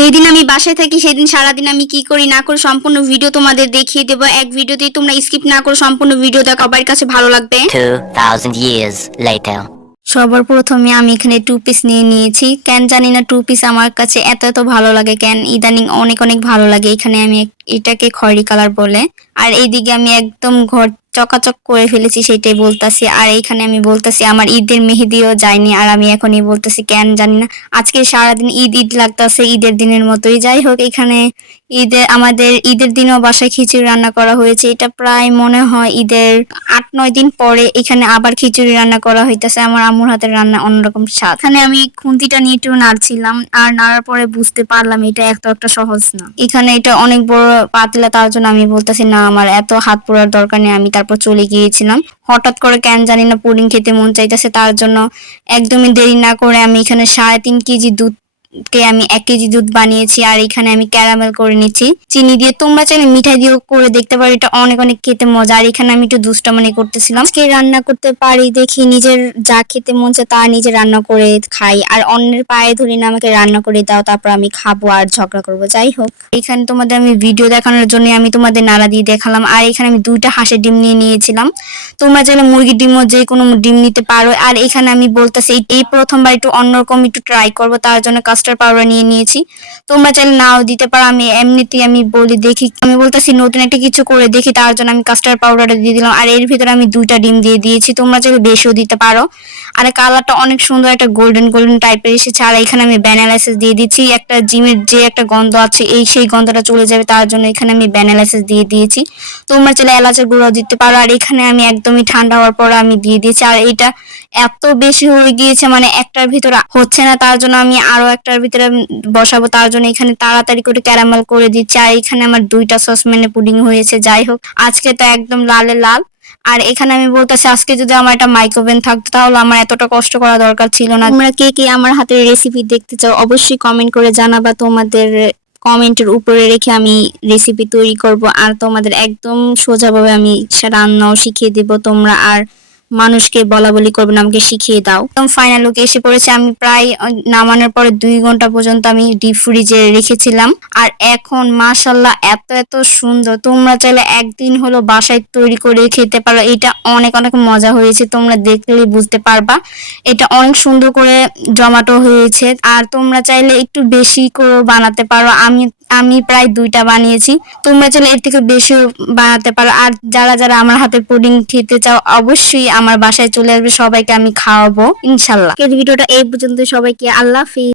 যেই দিন আমি বাসায় থাকি সেদিন সারাদিন আমি কি করি না করি সম্পূর্ণ ভিডিও তোমাদের দেখিয়ে দেবো। এক ভিডিওতেই তোমরা স্কিপ না করে সম্পূর্ণ ভিডিও দেখো, সবার কাছে ভালো লাগবে। 2000 years later. সবার প্রথমে আমি এখানে 2 পিস নিয়ে নিয়েছি। কেন জানি না 2 পিস আমার কাছে এত ভালো লাগে, কেন ইদানিং অনেক ভালো লাগে। এখানে আমি এটাকে খয়েরি কালার বলে, আর এইদিকে আমি একদম ঘর চকাচক করে ফেলেছি সেটাই বলতাছি। আর এইখানে আমি বলতাছি আমার ঈদের মেহেদিও যায়নি, আর আমি এখনই বলতেছি কেন জানি না আজকে সারাদিন ঈদ লাগতাছে, ঈদের দিনের মতোই। যাই হোক, এখানে আমাদের ঈদের দিনও বাসায় খিচুড়ি রান্না করা হয়েছে। এটা প্রায় মনে হয় ঈদের 8-9 দিন পরে এখানে আবার খিচুড়ি রান্না করা হইতেছে। আমার আম্মুর হাতের রান্না অন্যরকম স্বাদ। এখানে আমি খুন্তিটা নিয়ে একটু নাড়ছিলাম, আর নাড়ার পরে বুঝতে পারলাম এটা একটা সহজ না। এখানে এটা অনেক বড় পাতলা, তার জন্য আমি বলতেছি না আমার এত হাত পোড়ার দরকার নেই। আমি তারপর চলে গিয়েছিলাম। হঠাৎ করে কেন জানি না পুডিং খেতে মন চাইতেছে, তার জন্য একদমই দেরি না করে আমি এখানে 3.5 কেজি দুধ আমি 1 কেজি দুধ বানিয়েছি, আর এখানে আমি ক্যারামেল করে নিচ্ছি চিনি দিয়ে। তোমরা চাইলে মিঠাই দিয়েও করে দেখতে পারো, এটা অনেক খেতে মজা। আর এখানে আমি একটু দুষ্টামি করতেছিলাম, আজকে রান্না করতে পারি দেখি, নিজের যা খেতে মন চায় তা নিজে রান্না করে খাই, আর অন্যের পায়ে ধরি না আমাকে রান্না করে দাও তারপর আমি খাবো আর ঝগড়া করবো। যাই হোক, এখানে তোমাদের আমি ভিডিও দেখানোর জন্য আমি তোমাদের নাড়া দিয়ে দেখালাম। আর এখানে আমি 2টা হাঁসের ডিম নিয়ে নিয়েছিলাম। তোমরা চাইলে মুরগির ডিমও যে কোনো ডিম নিতে পারো। আর এখানে আমি বলতেছি এই প্রথমবার একটু অন্যরকম একটু ট্রাই করবো, তার জন্য কাস্টার্ড পাউডার নিয়ে নিয়েছি। তোমরা চাইলে নাও দিতে পারো, আমি এমনিতেই আমি বলি দেখি, আমি বলতেছি নতুন একটা কিছু করে দেখি, তার জন্য আমি কাস্টার্ড পাউডারটা দিয়ে দিলাম। আর এর ভিতরে আমি 2টা ডিম দিয়ে দিয়েছি, তোমরা চাইলে বেশিও দিতে পারো। আর কালারটা অনেক সুন্দর, একটা গোল্ডেন টাইপের এসেছে। আর এখানে আমি ভ্যানিলা এসেন্স দিয়ে দিচ্ছি, একটা জিমের যে একটা গন্ধ আছে সেই গন্ধটা চলে যাবে, তার জন্য এখানে আমি ভ্যানিলা এসেন্স দিয়ে দিয়েছি। তোমরা চাইলে এলাচের গুঁড়ো দিতে পারো। আর এখানে আমি একদমই ঠান্ডা হওয়ার পর আমি দিয়ে দিয়েছি। আর এটা এত বেশি হয়ে গিয়েছে, মানে একটার ভিতরে হচ্ছে না, তার জন্য আমি আরো একটার ভিতরে বসাবো, তার জন্য এখানে তাড়াতাড়ি করে ক্যারামেল করে দিচ্ছি। আর এখানে আমার 2টা সসপ্যানে পুডিং হয়েছে। যাই হোক, আজকে তো একদম লালে লাল। আর এখানে আমি বলতেছি আজকে যদি আমার একটা মাইক্রোওভেন থাকতো তাহলে আমার এতটা কষ্ট করা দরকার ছিল না। তোমরা কে আমার হাতের রেসিপি দেখতে চাও অবশ্যই কমেন্ট করে জানাবা। তোমাদের কমেন্টের উপরে রেখে আমি রেসিপি তৈরি করব, আর তোমাদের একদম সোজাভাবে আমি রান্নাও শিখিয়ে দিব। তোমরা আর মানুষকে বলা বলি করবে না, আমাকে শিখিয়ে দাও। একদম ফাইনাল লুকে এসে পড়েছে। আমি প্রায় নামানোর পরে 2 ঘন্টা পর্যন্ত আমি ডিপ ফ্রিজে রেখেছিলাম, আর এখন মাশাআল্লাহ এত সুন্দর। তোমরা চাইলে একদিন হলো বাসায় তৈরি করে খেতে পারো, এটা অনেক মজা হয়েছে। তোমরা দেখলেই বুঝতে পারবা এটা অনেক সুন্দর করে জমাটো হয়েছে। আর তোমরা চাইলে একটু বেশি করে বানাতে পারো। আমি প্রায় 2টা বানিয়েছি, তোমরা চাইলে এর থেকে বেশি বানাতে পারো। আর যারা আমার হাতের পুডিং খেতে চাও অবশ্যই আমার বাসায় চলে আসবে, সবাইকে আমি খাওয়াবো ইনশাল্লাহ। এই ভিডিওটা এই পর্যন্ত, সবাইকে আল্লাহ হাফেজ।